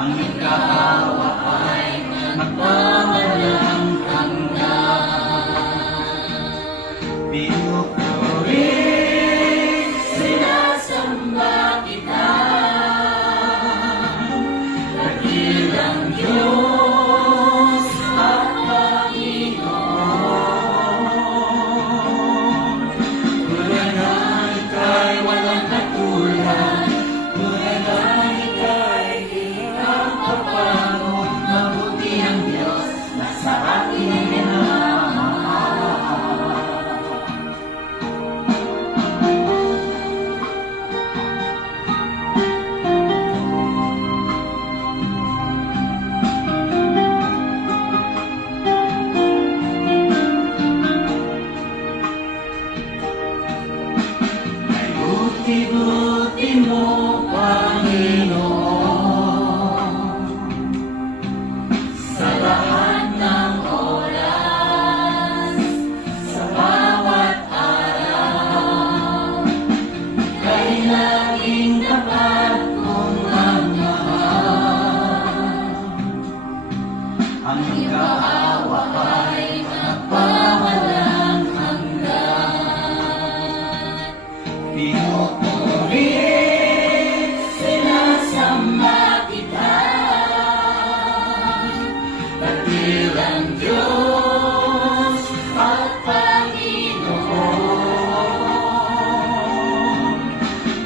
ang ikaawa ay magpawalang hanggan. Pinupuri, sinasamba kita, dakilang Diyos at Panginoon. Tunay na ika'y walang katulad, tunay na ika'y hirap kapagod, mabuti ang Diyos na sa atin buti mo, Panginoon, sa lahat ng oras, sa bawat araw, kay laging tapat kong magmahal. Ang kaawa ay magpawalang hanggan. Pinupuri, sinasamba kita, dakilang Diyos at Panginoon.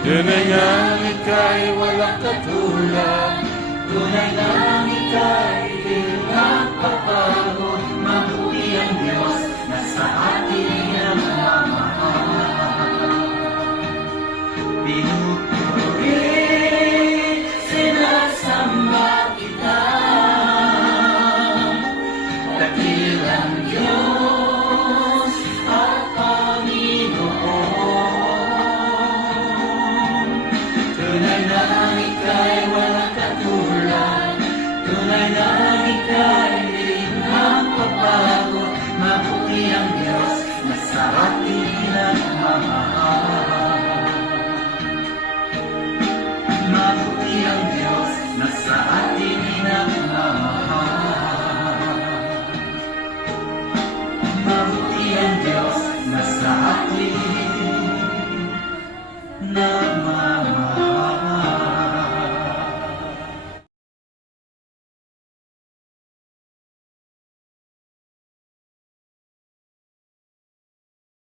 Tunay nga ika'y walang katulad, Tunay lang ika'y hirap kapagod, mabuti ang Diyos na sa atin nagmamahal. Pinupuri, sinasamba kita, dakilang Diyos at Panginoon. Tunay na ika'y walang katulad, tunay na ika'y hirap kapagod, mabuti ang Diyos na sa atin nagmamahal. Mabuti ang Diyos na sa atin nagmamahal. Mabuti ang Diyos na sa atin nagmamahal.